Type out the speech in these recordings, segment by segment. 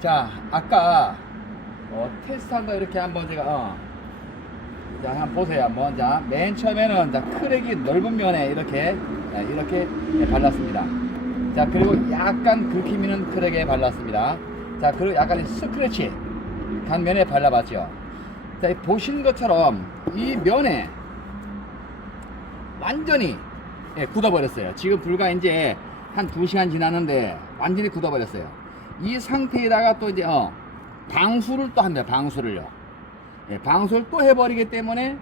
자, 아까 어, 테스트한 거 이렇게 한번 제가 어. 자, 한번 보세요. 한번. 자, 맨 처음에는 자, 크랙이 넓은 면에 이렇게 자, 이렇게 네, 발랐습니다. 자, 그리고 약간 긁히미는 크랙에 발랐습니다. 자, 그리고 약간 스크래치 간 면에 발라봤죠. 자, 이 보신 것처럼 이 면에 완전히 예, 굳어버렸어요. 지금 불과 이제 한 2시간 지났는데 완전히 굳어버렸어요. 이 상태에다가 또 이제 어, 방수를 또 합니다. 방수를요. 예, 방수를 또 해버리기 때문에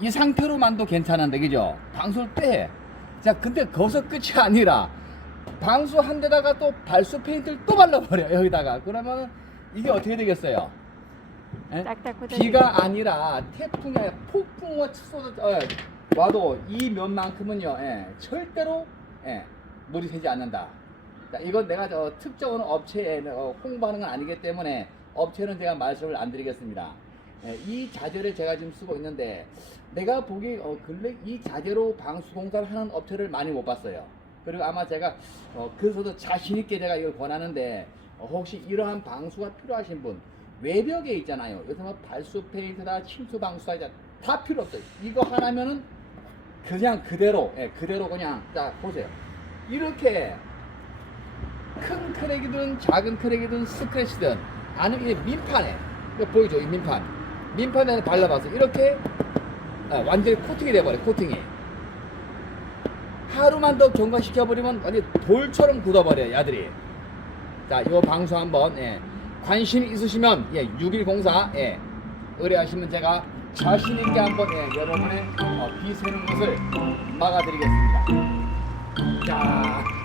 이 상태로만도 괜찮은데 그죠? 방수를 또 해. 자 근데 거기서 끝이 아니라 방수 한 데다가 또 발수 페인트를 또 발라버려 여기다가 그러면 이게 어떻게 되겠어요? 예? 비가 아니라 아니라 폭풍과 쏟아 어, 와도 이 면만큼은요 예, 절대로 예, 물이 새지 않는다. 자, 이건 내가 저 특정 어느 업체에 어, 홍보하는 건 아니기 때문에 업체는 제가 말씀을 안 드리겠습니다. 예, 이 자재를 제가 지금 쓰고 있는데 내가 보기 어, 근래 이 자재로 방수 공사를 하는 업체를 많이 못 봤어요. 그리고 아마 제가 어, 그래서도 자신 있게 제가 이걸 권하는데 어, 혹시 이러한 방수가 필요하신 분 외벽에 있잖아요. 요새 뭐 발수 페인트다 침수 방수다 다 필요 없어요. 이거 하나면은 그냥 그대로 예, 그대로 그냥 자 보세요. 이렇게 큰 크랙이든 작은 크랙이든 스크래치든 아니면 이 민판에 보이죠? 이 민판. 민판에 발라봐서 이렇게 아, 완전히 코팅이 돼버려 코팅이. 하루만 더 경과시켜 버리면 완전 돌처럼 굳어버려요 야들이. 자이 방수 한번 예, 관심 있으시면 예, 6104 예, 의뢰하시면 제가 자신 있게 한번 예, 여러분의 어, 비 새는 것을 막아드리겠습니다. 자